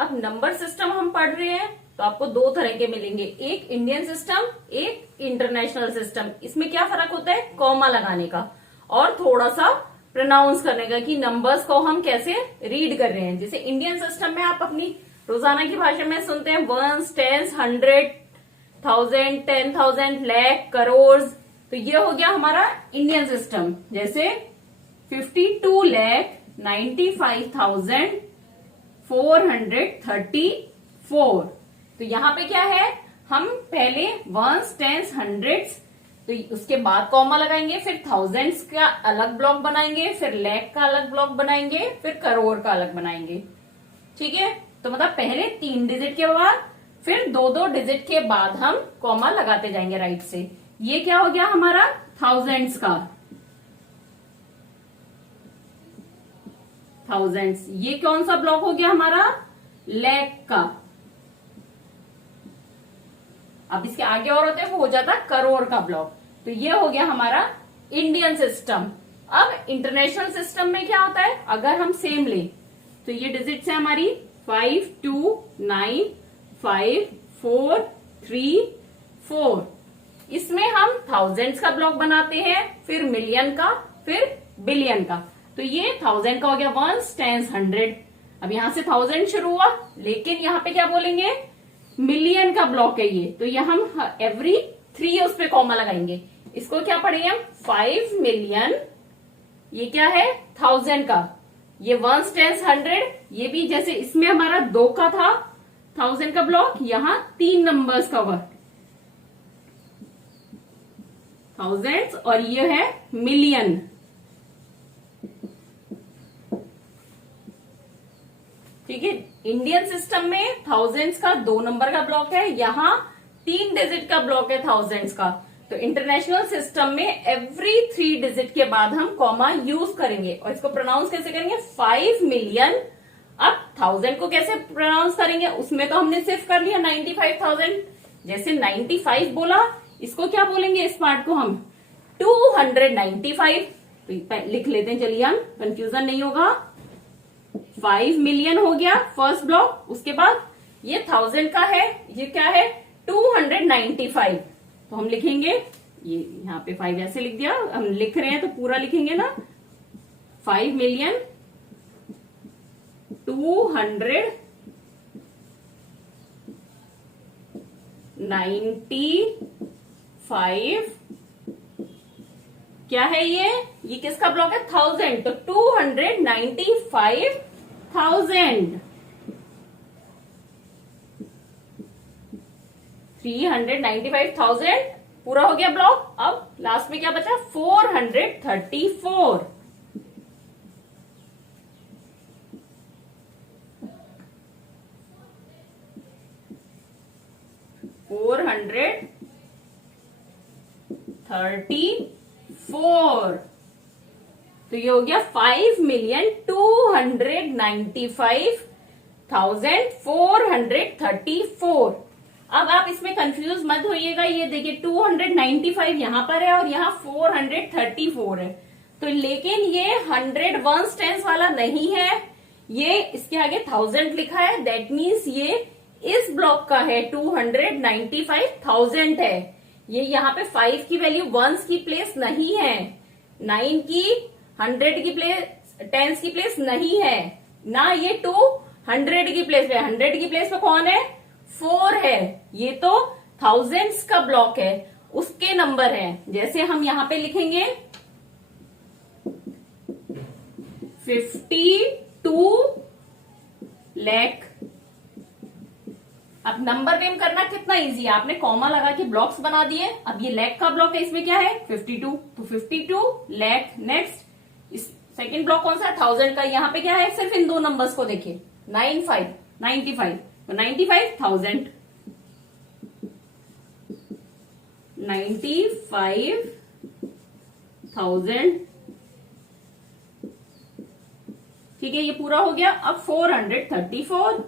अब number system हम पढ़ रहे हैं तो आपको दो तरह के मिलेंगे, एक इंडियन सिस्टम, एक इंटरनेशनल सिस्टम। इसमें क्या फर्क होता है? कॉमा लगाने का और थोड़ा सा प्रोनाउंस करने का कि नंबर्स को हम कैसे रीड कर रहे हैं। जैसे इंडियन सिस्टम में आप अपनी रोजाना की भाषा में सुनते हैं वंस, टेंस, 100, 1000, 10,000, लाख, करोड़। तो ये हो गया हमारा इंडियन सिस्टम। जैसे 52,95,434। तो यहाँ पे क्या है, हम पहले वंस, टेंस, हंड्रेड्स, तो उसके बाद कॉमा लगाएंगे, फिर थाउजेंड्स का अलग ब्लॉक बनाएंगे, फिर लाख का अलग ब्लॉक बनाएंगे, फिर करोड़ का अलग बनाएंगे। ठीक है, तो मतलब पहले 3 डिजिट के बाद फिर 2-2 डिजिट के बाद हम कॉमा लगाते जाएंगे राइट से। ये क्या हो गया हमारा थाउजेंड्स का, थाउजेंड्स। ये कौन सा ब्लॉक हो गया हमारा? लाख का। अब इसके आगे और होते हैं वो हो जाता है करोड़ का ब्लॉक। तो ये हो गया हमारा इंडियन सिस्टम। अब इंटरनेशनल सिस्टम में क्या होता है, अगर हम सेम ले तो ये डिजिट्स है हमारी 529543 इसमें हम थाउजेंड्स का ब्लॉक बनाते हैं, फिर मिलियन का, फिर बिलियन का। तो ये 1000 का हो गया, वंस, टेंस, 100। अब यहां से 1000 शुरू हुआ, लेकिन यहाँ पे क्या बोलेंगे, मिलियन का ब्लॉक है ये। तो ये हम एवरी 3 उस पे कॉमा लगाएंगे। इसको क्या पढ़ेंगे हम, 5 मिलियन, ये क्या है 1000 का, ये वंस, टेंस, 100। ये भी जैसे इसमें हमारा 2 का था 1000 का ब्लॉक, यहाँ 3 नंबर्स का हुआ थाउजेंड्स, और ये है मिलियन। ठीक है, इंडियन सिस्टम में थाउजेंड्स का 2 नंबर का ब्लॉक है, यहाँ 3 डिजिट का ब्लॉक है थाउजेंड्स का। तो इंटरनेशनल सिस्टम में एवरी 3 डिजिट के बाद हम कॉमा यूज करेंगे। और इसको प्रोनाउंस कैसे करेंगे, 5 मिलियन। अब 1000 को कैसे प्रोनाउंस करेंगे, उसमें तो हमने सिर्फ कर लिया 95,000। जैसे 95 बोला, इसको क्या बोलेंगे, इस पार्ट को हम 295। तो लिख लेते हैं, चलिए हम, कंफ्यूजन नहीं होगा। 5 मिलियन हो गया फर्स्ट ब्लॉक, उसके बाद ये 1000 का है, ये क्या है 295। तो हम लिखेंगे, ये यहाँ पे 5 ऐसे लिख दिया, हम लिख रहे हैं तो पूरा लिखेंगे ना, 5 मिलियन 295। क्या है ये किसका ब्लॉक है, 1000। तो 295,000, 395,000 पूरा हो गया ब्लॉक। अब लास्ट में क्या बचा, 434। 434। तो ये हो गया 5,295,434। अब आप इसमें कंफ्यूज मत होइएगा, ये देखिए 295 यहां पर है और यहाँ 434 है। तो लेकिन ये 100 वंस टेंस वाला नहीं है, ये इसके आगे 1000 लिखा है, दैट मीन्स ये इस ब्लॉक का है, 295,000 है। ये यहाँ पे 5 की वैल्यू वंस की प्लेस नहीं है, 9 की, 100 की प्लेस, 10 की प्लेस नहीं है ना, ये 200 की प्लेस पे, 100 की प्लेस पे कौन है, 4 है। ये तो थाउजेंड्स का ब्लॉक है, उसके नंबर है। जैसे हम यहां पे लिखेंगे 52 लाख। अब नंबर नेम करना कितना इजी है, आपने कॉमा लगा के ब्लॉक्स बना दिए। अब ये लाख का ब्लॉक है, इसमें क्या है 52, तो 52 लाख। नेक्स्ट इस सेकंड ब्लॉक कौन सा है, 1000 का। यहाँ पे क्या है, सिर्फ इन 2 नंबर्स को देखिए, 95, 95, तो 95,000, 95,000। ठीक है, ये पूरा हो गया। अब 434,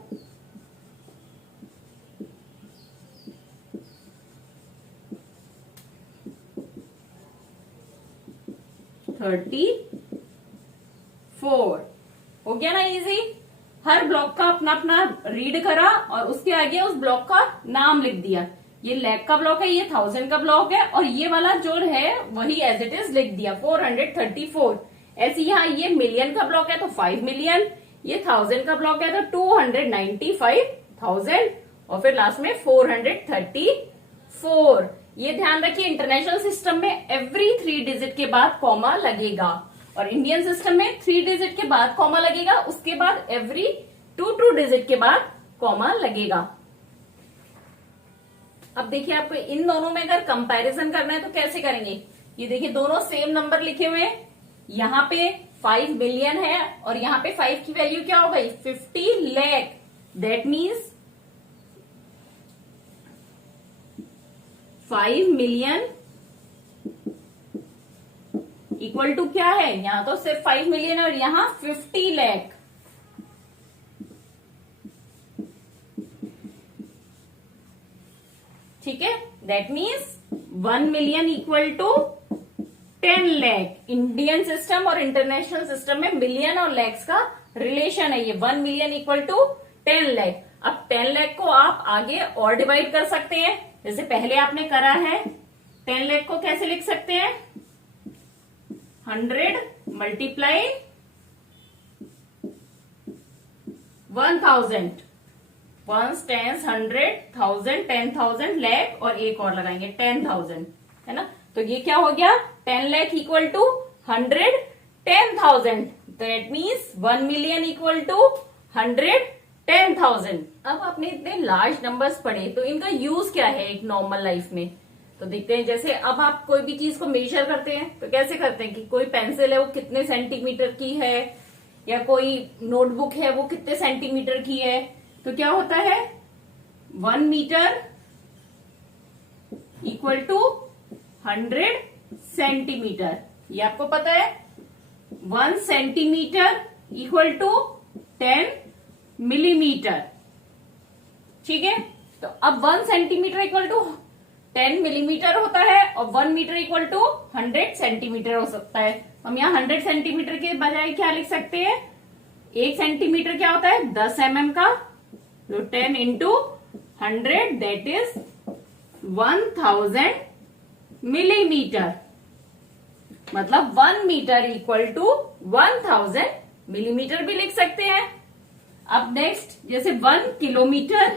34 हो गया ना इजी। हर ब्लॉक का अपना अपना रीड करा और उसके आगे उस ब्लॉक का नाम लिख दिया। ये लैख का ब्लॉक है, ये 1000 का ब्लॉक है, और ये वाला जो है वही एज इट इज लिख दिया 434। ऐसे यहाँ ये मिलियन का ब्लॉक है तो 5 मिलियन, ये 1000 का ब्लॉक है तो 295,000, और फिर लास्ट में 434। ये ध्यान रखिए, इंटरनेशनल सिस्टम में एवरी 3 डिजिट के बाद कॉमा लगेगा, और इंडियन सिस्टम में 3 डिजिट के बाद कॉमा लगेगा, उसके बाद एवरी 2 डिजिट के बाद कॉमा लगेगा। अब देखिए, आपको इन दोनों में अगर कंपैरिजन करना है तो कैसे करेंगे। ये देखिए, दोनों सेम नंबर लिखे हुए हैं, यहाँ पे 5 मिलियन है और यहाँ पे 5 की वैल्यू क्या हो गई 50 lakh. That means 5 million equal to क्या है, यहां तो सिर्फ 5 मिलियन है और यहां 50 लाख। ठीक है, that means 1 million equal to 10 lakh. Indian system और इंटरनेशनल सिस्टम में मिलियन और लैक्स का रिलेशन है, ये 1 मिलियन इक्वल टू 10 लाख। अब 10 लाख को आप आगे और डिवाइड कर सकते हैं, जैसे पहले आपने करा है। 10 लाख को कैसे लिख सकते हैं, 100 मल्टीप्लाई 1000, 1 10 100 1000 10,000 लाख, और एक और लगाएंगे 10,000, है ना। तो ये क्या हो गया, 10 lakh equal to 100 10,000। That means 1 million equal to 100 10,000। अब आपने इतने लार्ज नंबर्स पढ़े तो इनका यूज क्या है एक नॉर्मल लाइफ में, तो देखते हैं। जैसे अब आप कोई भी चीज को मेजर करते हैं तो कैसे करते हैं कि कोई पेंसिल है वो कितने सेंटीमीटर की है, या कोई नोटबुक है वो कितने सेंटीमीटर की है। तो क्या होता है, 1 मीटर इक्वल टू 100 सेंटीमीटर, ये आपको पता है। 1 सेंटीमीटर इक्वल टू 10 मिलीमीटर। ठीक है, तो अब 1 सेंटीमीटर इक्वल टू 10 मिलीमीटर होता है और 1 मीटर इक्वल टू 100 सेंटीमीटर हो सकता है। हम यहाँ 100 सेंटीमीटर के बजाय क्या लिख सकते हैं, 1 सेंटीमीटर क्या होता है 10 mm का, तो 10 इंटू 100 दैट इज 1000 मिलीमीटर। मतलब 1 मीटर इक्वल टू 1000 मिलीमीटर भी लिख सकते हैं। अब नेक्स्ट, जैसे 1 किलोमीटर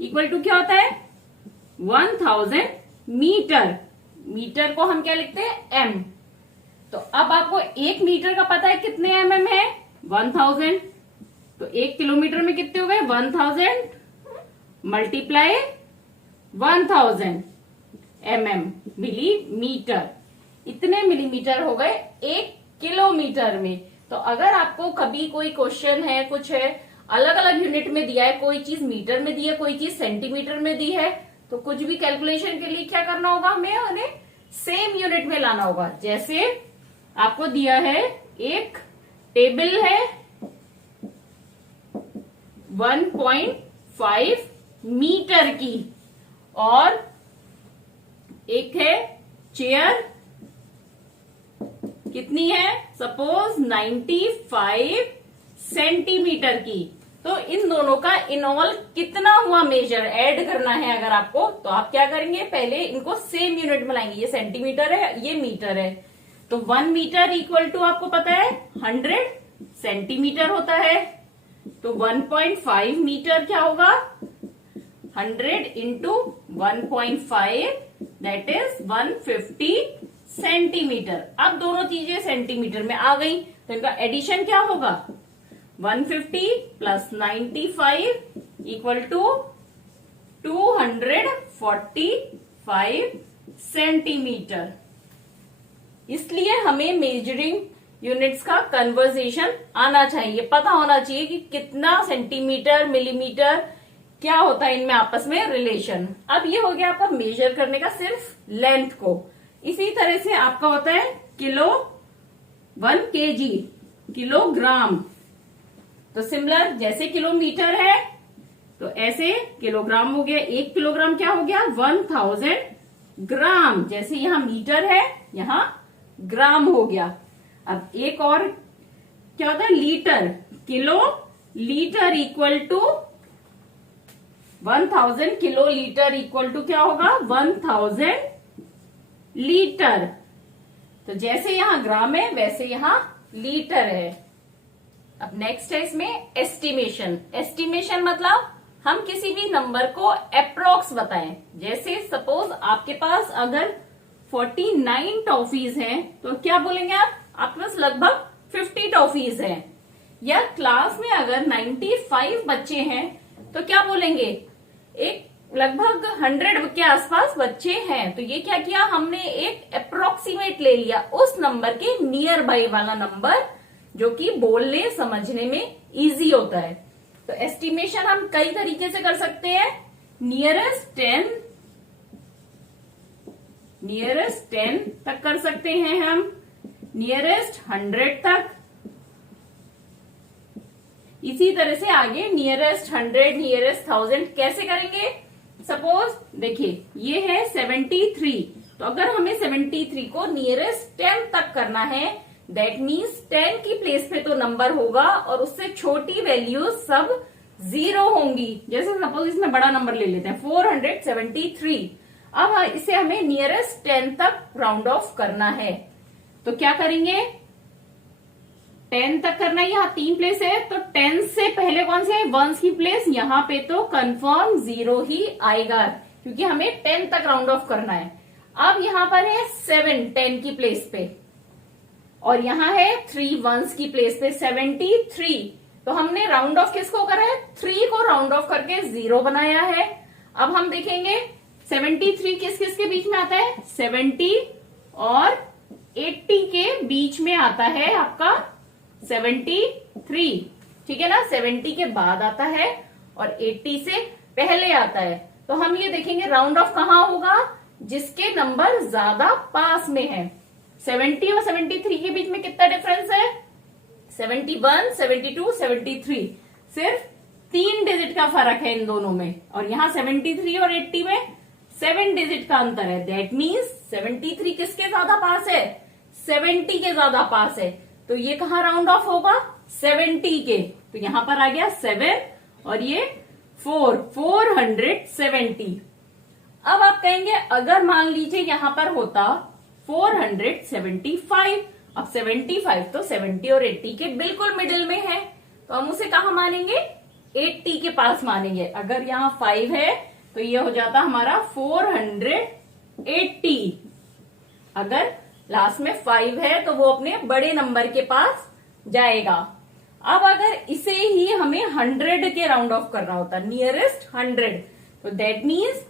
इक्वल टू क्या होता है 1000 मीटर। मीटर को हम क्या लिखते हैं m। तो अब आपको 1 मीटर का पता है कितने mm है 1000, तो 1 किलोमीटर में कितने हो गए 1000 मल्टीप्लाई 1000 mm मिलीमीटर। इतने मिलीमीटर हो गए 1 किलोमीटर में। तो अगर आपको कभी कोई क्वेश्चन है, कुछ है अलग अलग यूनिट में दिया है, कोई चीज मीटर में दी है, कोई चीज सेंटीमीटर में दी है, तो कुछ भी कैलकुलेशन के लिए क्या करना होगा, हमें उन्हें सेम यूनिट में लाना होगा। जैसे आपको दिया है एक टेबल है 1.5 मीटर की, और एक है चेयर कितनी है सपोज 95 सेंटीमीटर की। तो इन दोनों का इन ऑल कितना हुआ मेजर ऐड करना है अगर आपको, तो आप क्या करेंगे, पहले इनको सेम यूनिट में लाएंगे। ये सेंटीमीटर है, ये मीटर है, तो 1 मीटर इक्वल टू आपको पता है 100 सेंटीमीटर होता है। तो 1.5 मीटर क्या होगा 100 इंटू 1.5 दैट इज 150 सेंटीमीटर। अब दोनों चीजें सेंटीमीटर में आ गई, तो इनका एडिशन क्या होगा 150 प्लस 95 इक्वल टू 245 सेंटीमीटर। इसलिए हमें मेजरिंग यूनिट्स का कन्वर्सेशन आना चाहिए, पता होना चाहिए कि कितना सेंटीमीटर मिलीमीटर क्या होता है इनमें आपस में रिलेशन। अब ये हो गया आपका मेजर करने का सिर्फ लेंथ को। इसी तरह से आपका होता है किलो 1 kg किलोग्राम। तो सिमिलर जैसे किलोमीटर है तो ऐसे किलोग्राम हो गया। 1 किलोग्राम क्या हो गया 1000 ग्राम। जैसे यहां मीटर है यहां ग्राम हो गया। अब एक और क्या होता है litre, kilolitre equal to 1000 kilolitre equal to क्या होगा 1000 लीटर। तो जैसे यहां ग्राम है वैसे यहां लीटर है। अब नेक्स्ट है इसमें एस्टिमेशन। एस्टिमेशन मतलब हम किसी भी नंबर को अप्रोक्स बताएं। जैसे सपोज आपके पास अगर 49 टॉफीज हैं तो क्या बोलेंगे आप, आपके पास लगभग 50 टॉफीज हैं। या क्लास में अगर 95 बच्चे हैं तो क्या बोलेंगे, एक लगभग 100 के आसपास बच्चे हैं। तो ये क्या किया, हमने एक अप्रोक्सीमेट ले लिया उस नंबर के नियर बाई वाला नंबर, जो कि बोलने समझने में इजी होता है। तो एस्टिमेशन हम कई तरीके से कर सकते हैं। नियरेस्ट 10 तक कर सकते हैं हम, नियरेस्ट 100 तक, इसी तरह से आगे नियरेस्ट 100, नियरेस्ट 1000 कैसे करेंगे। सपोज देखिए ये है 73, तो अगर हमें 73 को नियरेस्ट 10 तक करना है, दैट मीन्स 10 की प्लेस पे तो नंबर होगा और उससे छोटी वैल्यू सब 0 होंगी। जैसे सपोज इसमें बड़ा नंबर ले लेते हैं 473। अब इसे हमें नियरेस्ट 10 तक राउंड ऑफ करना है, तो क्या करेंगे, 10 तक करना है। यहाँ 3 प्लेस है तो 10 से पहले कौन से है, 1 की प्लेस, यहाँ पे तो कंफर्म 0 ही आएगा क्योंकि हमें 10 तक राउंड ऑफ करना है। अब यहाँ पर है 7 10 की प्लेस पे, और यहाँ है 3 1s की प्लेस पे 73। तो हमने राउंड ऑफ किसको करा है, 3 को राउंड ऑफ करके 0 बनाया है। अब हम देखेंगे 73 किस किस के बीच में आता है, 70 और 80 के बीच में आता है आपका 73, ठीक है ना। 70 के बाद आता है और 80 से पहले आता है। तो हम ये देखेंगे राउंड ऑफ कहाँ होगा, जिसके नंबर ज्यादा पास में है। 70 और 73 के बीच में कितना डिफरेंस है, 71, 72, 73, सिर्फ 3 डिजिट का फर्क है इन दोनों में। और यहाँ 73 और 80 में 7 डिजिट का अंतर है। दैट मीन्स 73 किसके ज्यादा पास है, 70 के ज्यादा पास है। तो ये कहाँ राउंड ऑफ होगा, 70 के। तो यहां पर आ गया 7 और ये 470। अब आप कहेंगे अगर मान लीजिए यहां पर होता 475, अब 75 तो 70 और 80 के बिल्कुल मिडिल में है, तो हम उसे कहा मानेंगे, 80 के पास मानेंगे। अगर यहाँ 5 है तो ये हो जाता हमारा 480। अगर लास्ट में 5 है तो वो अपने बड़े नंबर के पास जाएगा। अब अगर इसे ही हमें 100 के राउंड ऑफ करना होता, नियरेस्ट 100, तो दैट मीन्स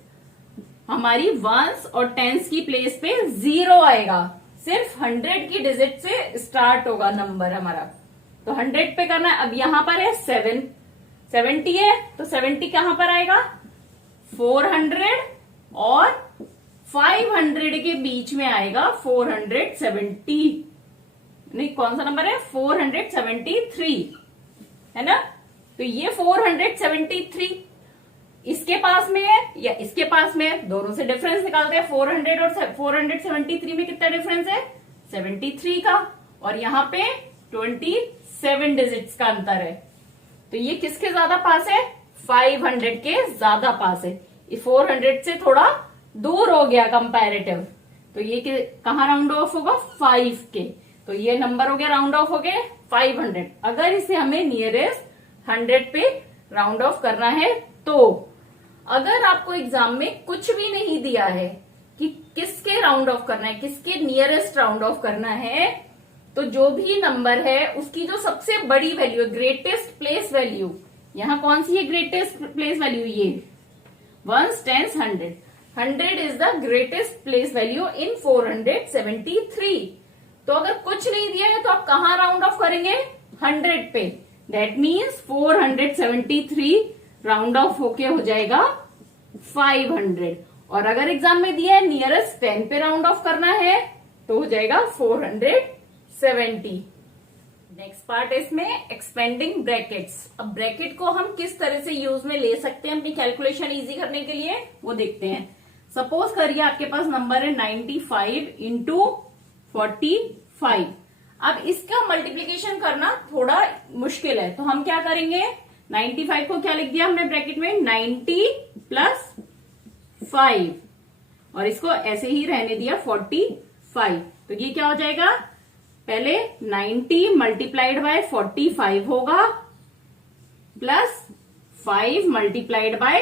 हमारी 1s और 10s की प्लेस पे 0 आएगा। सिर्फ 100 की डिजिट से स्टार्ट होगा नंबर हमारा, तो 100 पे करना है। अब यहां पर है 70 है तो 70 कहां पर आएगा, 400 और 500 के बीच में आएगा 470, नहीं कौन सा नंबर है, 473 है ना। तो ये 473 इसके पास में है या इसके पास में है, दोनों से डिफरेंस निकालते हैं। 400 और 473 में कितना डिफरेंस है, 73 का, और यहाँ पे 27 डिजिट्स का अंतर है। तो ये किसके ज्यादा पास है, 500 के ज्यादा पास है। ये 400 से थोड़ा दूर हो गया कंपैरेटिव, तो ये कहाँ राउंड ऑफ होगा, 5 के। तो ये नंबर हो गया राउंड ऑफ हो गए 500। अगर इसे हमें नियरेस्ट 100 पे राउंड ऑफ करना है, तो अगर आपको एग्जाम में कुछ भी नहीं दिया है कि किसके राउंड ऑफ करना है, किसके नियरेस्ट राउंड ऑफ करना है, तो जो भी नंबर है उसकी जो सबसे बड़ी वैल्यू, ग्रेटेस्ट प्लेस वैल्यू, यहाँ कौन सी है ग्रेटेस्ट प्लेस वैल्यू, ये 1s, 10s, 100 is the greatest place value in 473। तो अगर कुछ नहीं दिया है तो आप कहाँ राउंड ऑफ करेंगे, 100 पे। दैट मीन्स 473 राउंड ऑफ होके हो जाएगा 500। और अगर एग्जाम में दिया है नियरेस्ट 10 पे राउंड ऑफ करना है तो हो जाएगा 470। नेक्स्ट पार्ट है इसमें एक्सपेंडिंग ब्रैकेट्स। अब ब्रैकेट को हम किस तरह से यूज में ले सकते हैं अपनी कैलकुलेशन इजी करने के लिए, वो देखते हैं। सपोज करिए आपके पास नंबर है 95 इंटू 45। अब इसका मल्टीप्लीकेशन करना थोड़ा मुश्किल है, तो हम क्या करेंगे, 95 को क्या लिख दिया हमने ब्रैकेट में, 90 प्लस 5, और इसको ऐसे ही रहने दिया 45। तो ये क्या हो जाएगा, पहले 90 मल्टीप्लाइड बाय 45 होगा, प्लस 5 मल्टीप्लाइड बाय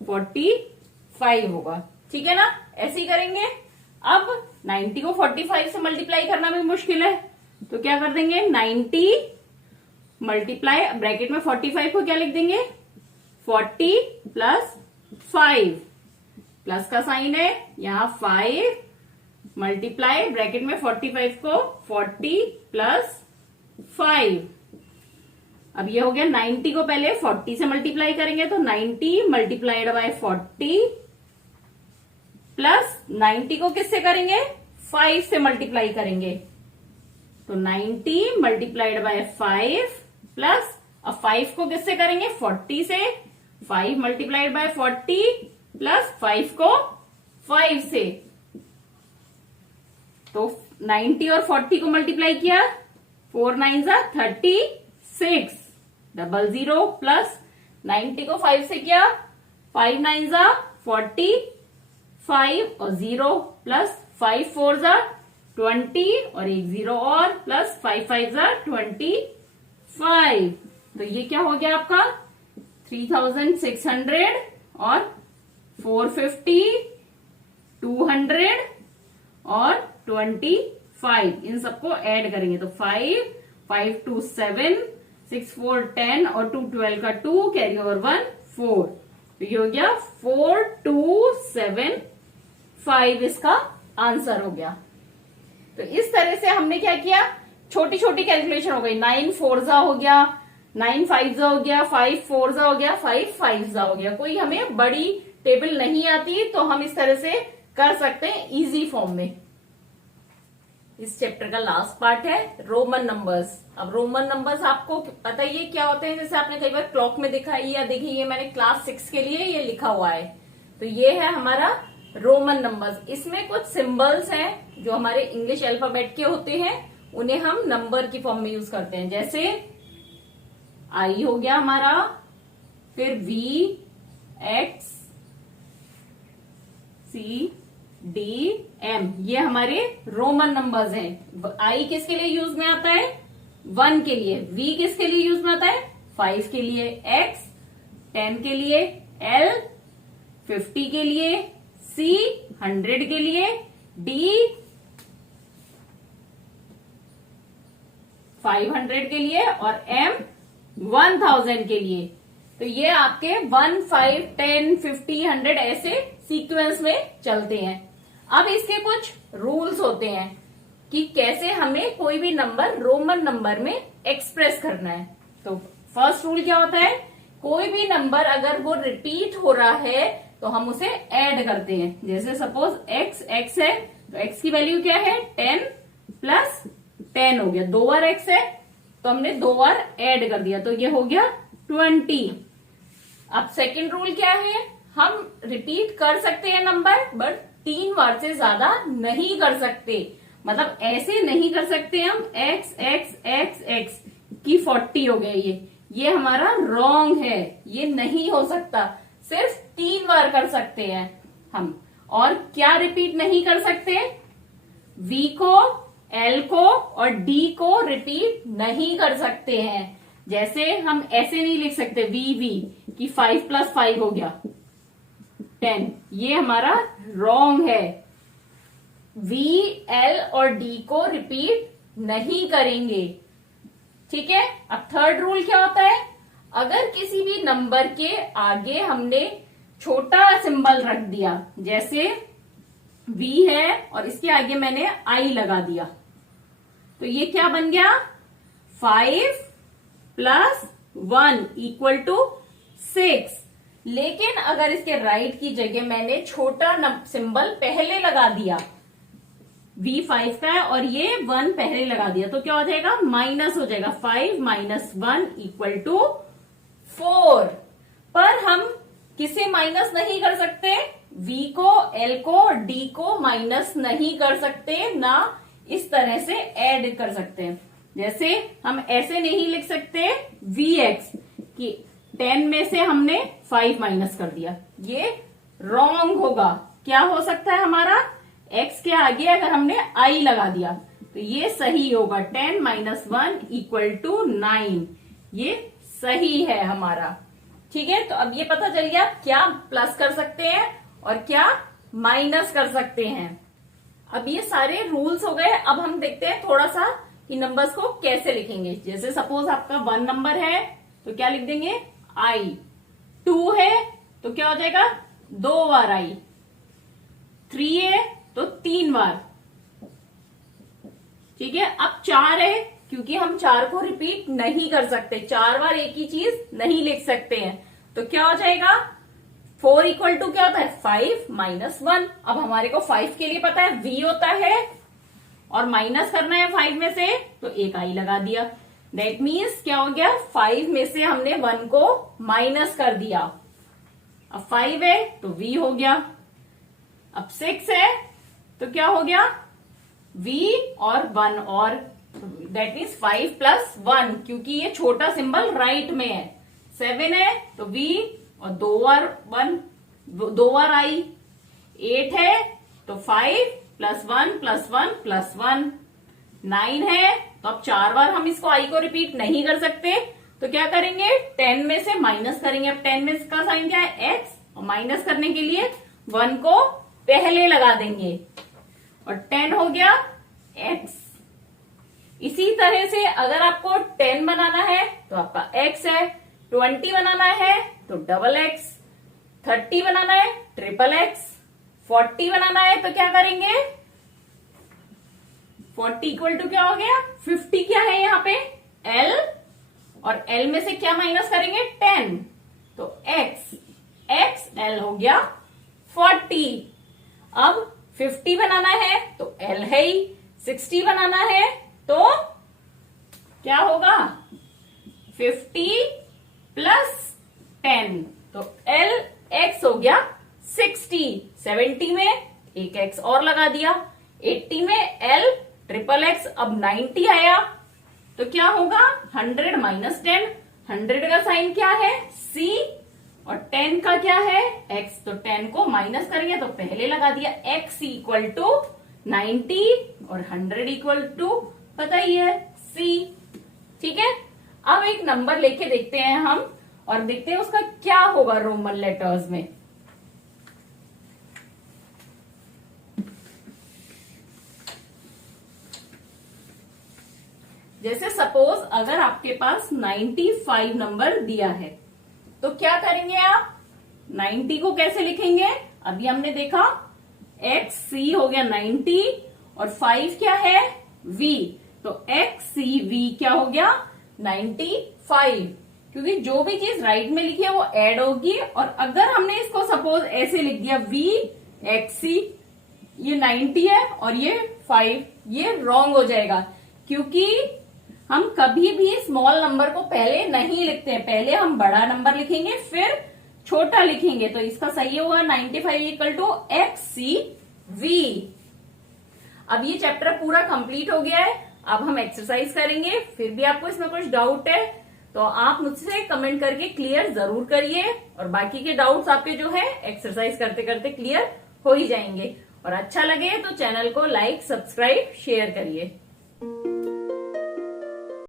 45 होगा। ठीक है ना, ऐसे ही करेंगे। अब 90 को 45 से मल्टीप्लाई करना भी मुश्किल है, तो क्या कर देंगे, 90 मल्टीप्लाई ब्रैकेट में 45 को क्या लिख देंगे, 40 प्लस 5, प्लस का साइन है यहां, 5 मल्टीप्लाई ब्रैकेट में 45 को 40 प्लस 5। अब ये हो गया, 90 को पहले 40 से मल्टीप्लाई करेंगे, तो 90 मल्टीप्लाइड बाय 40 प्लस 90 को किससे करेंगे, 5 से मल्टीप्लाई करेंगे, तो 90 मल्टीप्लाइड बाय 5 प्लस, अब 5 को किससे करेंगे, 40 से, 5 मल्टीप्लाइड बाय 40 प्लस 5 को 5 से, तो 90 और 40 को मल्टीप्लाई किया, 4 9 जा 36, 00 प्लस 90 को 5 से किया, 5 9 जा 45 और 0 प्लस 5 4 जा 20 और एक 0 और प्लस 5 5 जा 25। तो ये क्या हो गया आपका, 3600 और 450, 200 और 25, इन सबको ऐड करेंगे तो 5 5 2 7 6 4 10 और 2 12 का 2 कैरी ओवर 1 4, तो ये हो गया 4275 इसका आंसर हो गया। तो इस तरह से हमने क्या किया, छोटी छोटी कैलकुलेशन हो गई, 9 4 हो गया, 9 5 हो गया, 5 4 हो गया, 5 5 हो गया। कोई हमें बड़ी टेबल नहीं आती तो हम इस तरह से कर सकते हैं इजी फॉर्म में। इस चैप्टर का लास्ट पार्ट है रोमन नंबर्स। अब रोमन नंबर्स आपको पता ही है क्या होते हैं, जैसे आपने कई बार क्लॉक में दिखाई या देखिए, ये मैंने क्लास 6 के लिए ये लिखा हुआ है। तो ये है हमारा रोमन नंबर्स। इसमें कुछ सिंबल्स हैं जो हमारे इंग्लिश अल्फाबेट के होते हैं, उन्हें हम नंबर की फॉर्म में यूज करते हैं। जैसे आई हो गया हमारा, फिर V, X, C, D, M, ये हमारे रोमन नंबर्स हैं। आई किसके लिए यूज में आता है, 1 के लिए। वी किसके लिए यूज में आता है, 5 के लिए। एक्स 10 के लिए। एल 50 के लिए। सी 100 के लिए। डी 500 के लिए और एम 1000 के लिए। तो ये आपके 1 5 10 50 100 ऐसे सीक्वेंस में चलते हैं। अब इसके कुछ रूल्स होते हैं कि कैसे हमें कोई भी नंबर रोमन नंबर में एक्सप्रेस करना है। तो फर्स्ट रूल क्या होता है, कोई भी नंबर अगर वो रिपीट हो रहा है तो हम उसे ऐड करते हैं। जैसे सपोज x है तो x की वैल्यू क्या है, 10 प्लस 10 हो गया। 2 बार x है तो हमने 2 बार ऐड कर दिया, तो ये हो गया 20। अब सेकंड रूल क्या है, हम रिपीट कर सकते हैं नंबर, बट 3 बार से ज्यादा नहीं कर सकते। मतलब ऐसे नहीं कर सकते हम x x x x की 40 हो गया, ये हमारा रॉन्ग है, ये नहीं हो सकता। सिर्फ 3 बार कर सकते हैं हम। और क्या रिपीट नहीं कर सकते, v को, l को और d को रिपीट नहीं कर सकते हैं। जैसे हम ऐसे नहीं लिख सकते v कि 5 प्लस 5 हो गया 10, ये हमारा रॉन्ग है। v, l और d को रिपीट नहीं करेंगे। ठीक है। अब थर्ड रूल क्या होता है, अगर किसी भी नंबर के आगे हमने छोटा सिंबल रख दिया, जैसे v है और इसके आगे मैंने i लगा दिया, तो ये क्या बन गया, 5 प्लस 1 इक्वल टू 6। लेकिन अगर इसके राइट की जगह मैंने छोटा सिंबल पहले लगा दिया, v5 का है और ये 1 पहले लगा दिया, तो क्या हो जाएगा, माइनस हो जाएगा। 5 माइनस 1 इक्वल टू 4। पर हम किसे माइनस नहीं कर सकते, v को, l को, d को माइनस नहीं कर सकते, ना इस तरह से ऐड कर सकते हैं। जैसे हम ऐसे नहीं लिख सकते vx कि 10 में से हमने 5 माइनस कर दिया, ये रॉन्ग होगा। क्या हो सकता है हमारा, x के आगे अगर हमने i लगा दिया तो ये सही होगा। 10 माइनस 1 इक्वल टू 9, ये सही है हमारा। ठीक है, तो अब ये पता चल गया क्या प्लस कर सकते हैं और क्या माइनस कर सकते हैं। अब ये सारे रूल्स हो गए। अब हम देखते हैं थोड़ा सा कि नंबर्स को कैसे लिखेंगे। जैसे सपोज आपका 1 नंबर है तो क्या लिख देंगे i, 2 है तो क्या हो जाएगा 2 बार i, 3 है तो 3 बार। ठीक है, अब 4 है, क्योंकि हम 4 को रिपीट नहीं कर सकते, 4 बार एक ही चीज नहीं लिख सकते हैं, तो क्या हो जाएगा 4 इक्वल टू क्या होता है 5 माइनस 1। अब हमारे को 5 के लिए पता है v होता है और माइनस करना है 5 में से, तो एक i लगा दिया। दैट मीन्स क्या हो गया 5 में से हमने 1 को माइनस कर दिया। अब 5 है तो v हो गया। अब 6 है तो क्या हो गया v और 1 और, दैट मीन्स 5 प्लस 1, क्योंकि ये छोटा सिंबल राइट में है। 7 है तो v और 2 बार 1, 2 बार i। 8 है तो 5 प्लस 1 प्लस 1 प्लस 1। 9 है तो अब 4 बार हम इसको i को रिपीट नहीं कर सकते, तो क्या करेंगे 10 में से माइनस करेंगे। अब 10 में इसका साइन क्या है x, और माइनस करने के लिए 1 को पहले लगा देंगे और 10 हो गया x। इसी तरह से अगर आपको 10 बनाना है तो आपका x है, 20 बनाना है तो डबल x, 30 बनाना है ट्रिपल x, 40 बनाना है तो क्या करेंगे 40 इक्वल टू क्या हो गया 50। क्या है यहाँ पे l, और l में से क्या माइनस करेंगे 10, तो x, l हो गया 40। अब 50 बनाना है तो l है ही, 60 बनाना है तो क्या होगा 50 प्लस 10, तो l x हो गया 60। 70 में एक x और लगा दिया, 80 में l ट्रिपल x। अब 90 आया तो क्या होगा 100 माइनस 10, 100 का साइन क्या है c और 10 का क्या है x, तो 10 को माइनस करेंगे तो पहले लगा दिया x इक्वल टू 90 और 100 इक्वल टू पता ही है c। ठीक है, अब एक नंबर लेके देखते हैं हम और देखते हैं उसका क्या होगा रोमन लेटर्स में। जैसे सपोज अगर आपके पास 95 नंबर दिया है तो क्या करेंगे आप 90 को कैसे लिखेंगे। अभी हमने देखा x c हो गया 90 और 5 क्या है v, तो x c v क्या हो गया 95, क्योंकि जो भी चीज राइट में लिखी है वो ऐड होगी। और अगर हमने इसको सपोज ऐसे लिख दिया v x c, ये 90 है और ये 5, ये रॉन्ग हो जाएगा, क्योंकि हम कभी भी स्मॉल नंबर को पहले नहीं लिखते हैं, पहले हम बड़ा नंबर लिखेंगे फिर छोटा लिखेंगे। तो इसका सही होगा 95 equal to X C V. अब ये चैप्टर पूरा कंप्लीट हो गया है। अब हम एक्सरसाइज करेंगे। फिर भी आपको इसमें कुछ डाउट है तो आप मुझसे कमेंट करके क्लियर जरूर करिए, और बाकी के डाउट्स आपके जो है एक्सरसाइज करते करते क्लियर हो ही जाएंगे। और अच्छा लगे तो चैनल को लाइक, सब्सक्राइब, शेयर करिए।